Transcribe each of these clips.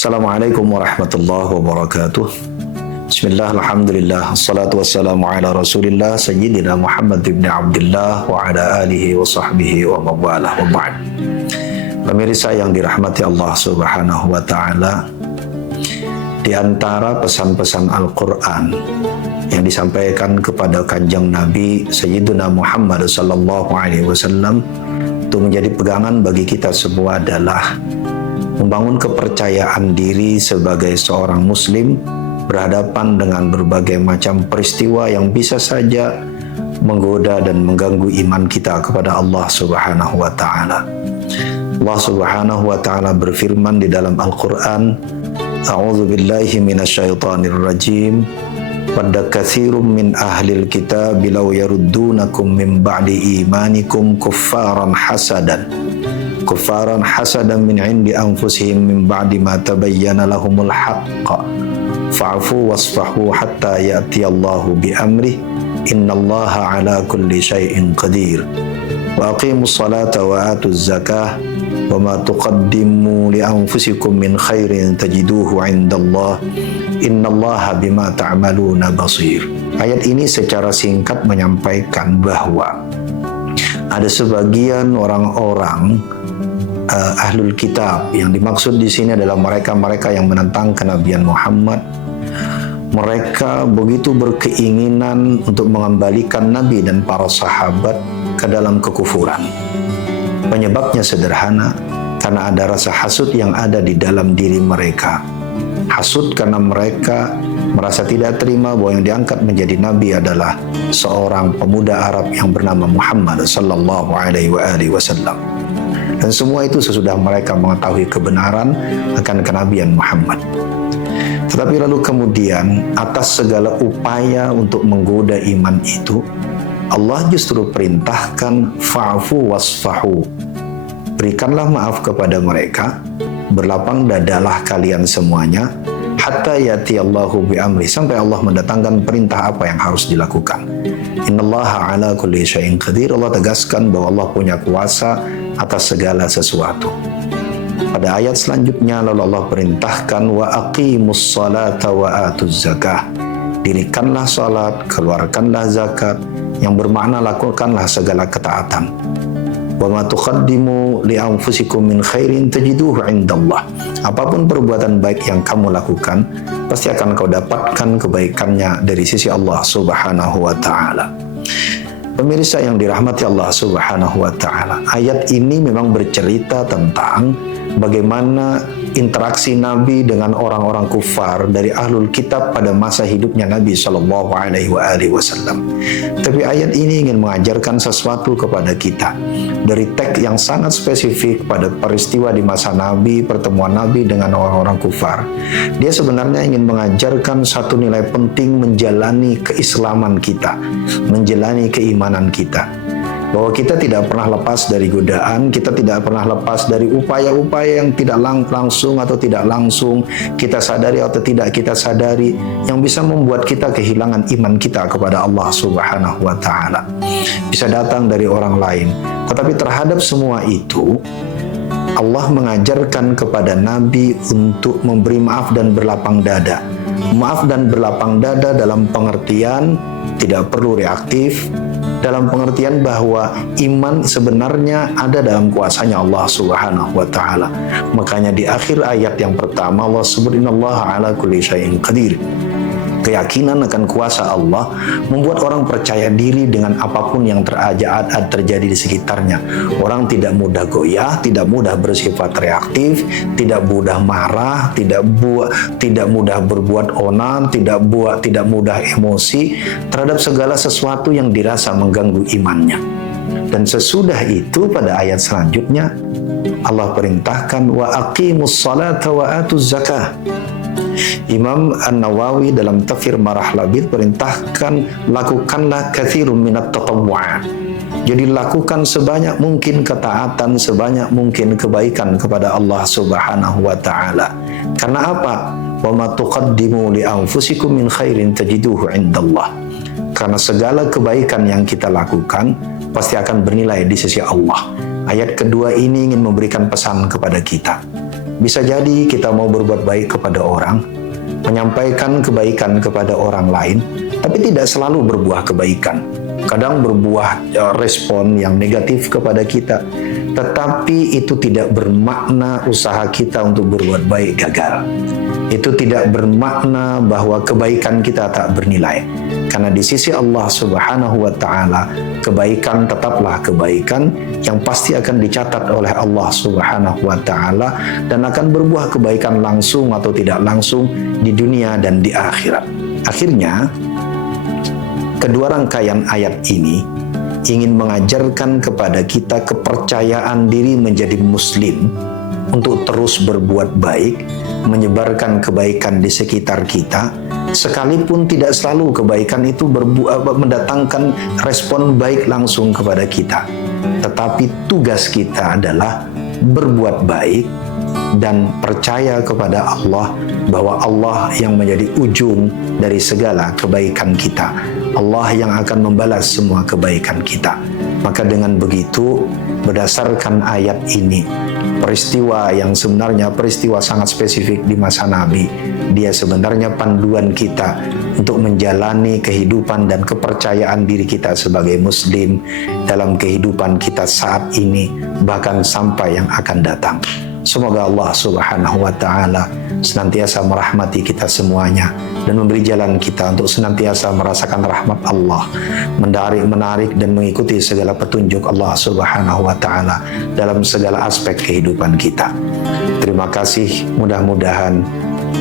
Assalamualaikum warahmatullahi wabarakatuh. Bismillah, alhamdulillah, assalatu wassalamu ala rasulillah Sayyidina Muhammad ibn Abdullah wa ala alihi wa sahbihi wa mawalah wa ba'd. Pemirsa yang dirahmati Allah subhanahu wa ta'ala, di antara pesan-pesan Al-Quran yang disampaikan kepada kanjeng Nabi Sayyidina Muhammad sallallahu alaihi wasallam untuk menjadi pegangan bagi kita semua adalah membangun kepercayaan diri sebagai seorang muslim berhadapan dengan berbagai macam peristiwa yang bisa saja menggoda dan mengganggu iman kita kepada Allah Subhanahu wa taala. Allah Subhanahu wa taala berfirman di dalam Al-Qur'an, A'udzu billahi minasyaitonir rajim. Wadda katsirum min ahlil kitab law yaruddunakum min ba'di imanikum kuffaran hasadan min indi anfusihim min ba'di ma tabayyana lahumul haqq fa'fu wasfahu hatta ya'tiyallahu bi amrih innallaha ala kulli syai'in qadir wa aqimus salata wa atuz zakah wa ma tuqaddimu li anfusikum min khairin tajiduhu 'indallah innallaha bima ta'maluna basir. Ayat ini secara singkat menyampaikan bahwa ada sebagian orang-orang ahlul kitab, yang dimaksud di sini adalah mereka-mereka yang menentang kenabian Muhammad. Mereka begitu berkeinginan untuk mengembalikan Nabi dan para sahabat ke dalam kekufuran. Penyebabnya sederhana, karena ada rasa hasud yang ada di dalam diri mereka. Hasud karena mereka merasa tidak terima bahwa yang diangkat menjadi Nabi adalah seorang pemuda Arab yang bernama Muhammad sallallahu alaihi wasallam. Dan semua itu sesudah mereka mengetahui kebenaran akan kenabian Muhammad. Tetapi lalu kemudian atas segala upaya untuk menggoda iman itu, Allah justru perintahkan fa'fu wasfahu. Berikanlah maaf kepada mereka, berlapang dadalah kalian semuanya, hatta ya'tiyallahu bi amri, sampai Allah mendatangkan perintah apa yang harus dilakukan. Innallaha ala kulli syai'in qadir. Allah tegaskan bahwa Allah punya kuasa atas segala sesuatu. Pada ayat selanjutnya lalu Allah perintahkan wa aqimus salata wa atuz zakah. Dirikanlah salat, keluarkanlah zakat, yang bermakna lakukanlah segala ketaatan. Wa ma tuqaddimu li anfusikum min khairin tajiduhu 'indallah. Apapun perbuatan baik yang kamu lakukan, pasti akan kau dapatkan kebaikannya dari sisi Allah Subhanahu wa taala. Pemirsa yang dirahmati Allah Subhanahu wa taala, ayat ini memang bercerita tentang bagaimana interaksi Nabi dengan orang-orang kufar dari ahlul kitab pada masa hidupnya Nabi sallallahu alaihi wasallam. Tapi ayat ini ingin mengajarkan sesuatu kepada kita dari teks yang sangat spesifik pada peristiwa di masa Nabi, pertemuan Nabi dengan orang-orang kufar. Dia sebenarnya ingin mengajarkan satu nilai penting menjalani keislaman kita, menjalani keimanan kita. Bahwa kita tidak pernah lepas dari godaan, kita tidak pernah lepas dari upaya-upaya yang tidak langsung atau tidak langsung, kita sadari atau tidak kita sadari, yang bisa membuat kita kehilangan iman kita kepada Allah Subhanahu wa ta'ala. Bisa datang dari orang lain. Tetapi terhadap semua itu, Allah mengajarkan kepada Nabi untuk memberi maaf dan berlapang dada. Maaf dan berlapang dada dalam pengertian tidak perlu reaktif, dalam pengertian bahwa iman sebenarnya ada dalam kuasanya Allah Subhanahu wa ta'ala. Makanya di akhir ayat yang pertama Allah sebut innallaha ala kulli syai'in qadir. Keyakinan akan kuasa Allah membuat orang percaya diri dengan apapun yang terjadi di sekitarnya. Orang tidak mudah goyah, tidak mudah bersifat reaktif, tidak mudah marah, tidak mudah berbuat onan, tidak mudah emosi terhadap segala sesuatu yang dirasa mengganggu imannya. Dan sesudah itu pada ayat selanjutnya Allah perintahkan wa aqimus salata wa atuz zakah. Imam An-Nawawi dalam Tafsir Marah Labid perintahkan lakukanlah katsirun minat tatawwu'at. Jadi lakukan sebanyak mungkin ketaatan, sebanyak mungkin kebaikan kepada Allah Subhanahu wa taala. Karena apa? Wa ma tuqaddimu li anfusikum min khairin tajiduhu 'indallah. Karena segala kebaikan yang kita lakukan pasti akan bernilai di sisi Allah. Ayat kedua ini ingin memberikan pesan kepada kita Bisa jadi kita mau berbuat baik kepada orang, menyampaikan kebaikan kepada orang lain, tapi tidak selalu berbuah kebaikan. Kadang berbuah respon yang negatif kepada kita, tetapi itu tidak bermakna usaha kita untuk berbuat baik gagal. Itu tidak bermakna bahwa kebaikan kita tak bernilai. Karena di sisi Allah Subhanahu wa Ta'ala, kebaikan tetaplah kebaikan yang pasti akan dicatat oleh Allah Subhanahu wa Ta'ala dan akan berbuah kebaikan langsung atau tidak langsung di dunia dan di akhirat. Akhirnya, kedua rangkaian ayat ini ingin mengajarkan kepada kita kepercayaan diri menjadi muslim untuk terus berbuat baik, menyebarkan kebaikan di sekitar kita, sekalipun tidak selalu kebaikan itu mendatangkan respon baik langsung kepada kita. Tetapi tugas kita adalah berbuat baik dan percaya kepada Allah bahwa Allah yang menjadi ujung dari segala kebaikan kita. Allah yang akan membalas semua kebaikan kita. Maka dengan begitu, berdasarkan ayat ini, peristiwa yang sebenarnya peristiwa sangat spesifik di masa Nabi, dia sebenarnya panduan kita untuk menjalani kehidupan dan kepercayaan diri kita sebagai muslim dalam kehidupan kita saat ini, bahkan sampai yang akan datang. Semoga Allah Subhanahu wa Ta'ala senantiasa merahmati kita semuanya dan memberi jalan kita untuk senantiasa merasakan rahmat Allah, menarik dan mengikuti segala petunjuk Allah Subhanahu wa Ta'ala dalam segala aspek kehidupan kita. Terima kasih, mudah-mudahan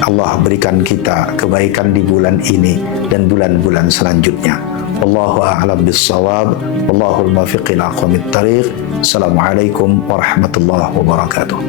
Allah berikan kita kebaikan di bulan ini dan bulan-bulan selanjutnya. Wallahu a'lam bis-shawab, wallahul muwaffiq ila aqwamit thariq. Assalamualaikum warahmatullahi wabarakatuh.